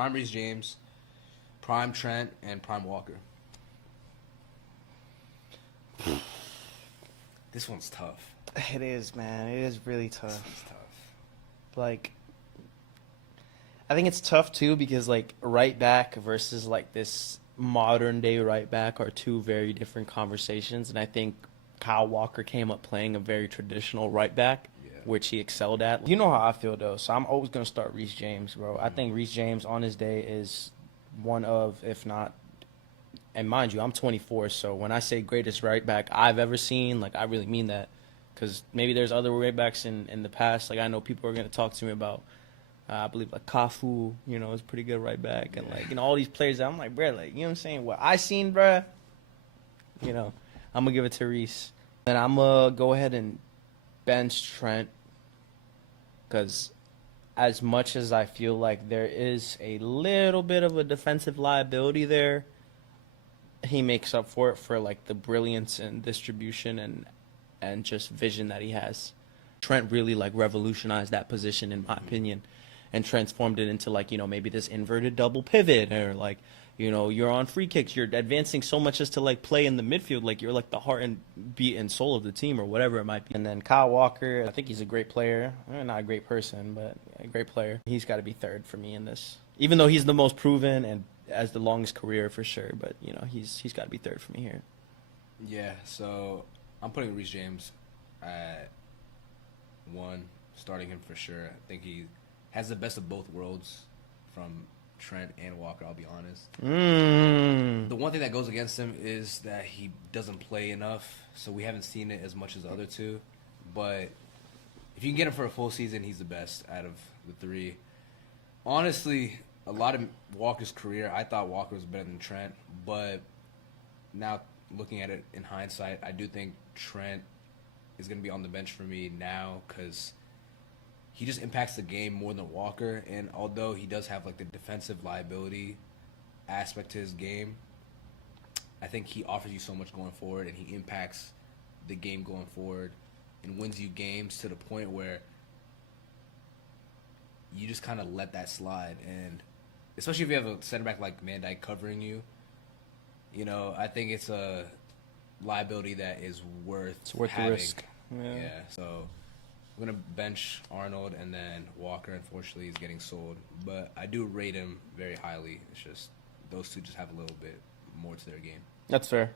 Prime Reece James, Prime Trent, and Prime Walker. This one's tough. It is, man. It is really This tough. one's tough. Like, I think it's tough too because like right back versus like this modern day right back are two very different conversations, and I think Kyle Walker came up playing a very traditional right back, Yeah. which he excelled at. You know how I feel though, so I'm always gonna start Reece James, bro. I Mhm. think Reece James on his day is one of, if not, and mind you, I'm 24, so when I say greatest right back I've ever seen, like I really mean that, because maybe there's other right backs in the past. Like I know people are gonna talk to me about. I believe like Cafu, is pretty good right back, and like all these players. I'm like, bro, like you know what I'm saying? What I seen, bro. I'm gonna give it to Reece. Then I'm gonna go ahead and bench Trent, because as much as I feel like there is a little bit of a defensive liability there, he makes up for it for like the brilliance and distribution and just vision that he has. Trent really like revolutionized that position in my opinion, and transformed it into like maybe this inverted double pivot, or like you're on free kicks, you're advancing so much as to like play in the midfield, like you're like the heart and beat and soul of the team or whatever it might be. And then Kyle Walker, I think he's a great player. Not a great person, but a great player. He's got to be third for me in this, even though he's the most proven and has the longest career for sure. But he's got to be third for me here. Yeah, so I'm putting Reece James at 1, starting him for sure. I think he has the best of both worlds from Trent and Walker, I'll be honest. The one thing that goes against him is that he doesn't play enough, so we haven't seen it as much as the other two. But if you can get him for a full season, he's the best out of the three. Honestly, a lot of Walker's career, I thought Walker was better than Trent, but now looking at it in hindsight, I do think Trent is going to be on the bench for me now because he just impacts the game more than Walker. And although he does have like the defensive liability aspect to his game, I think he offers you so much going forward, and he impacts the game going forward and wins you games to the point where you just kind of let that slide. And especially if you have a center back like Van Dijk covering you, I think it's a liability that is worth the having. risk. Yeah. So I'm gonna bench Arnold, and then Walker, unfortunately, is getting sold. But I do rate him very highly. It's just those two just have a little bit more to their game. That's fair.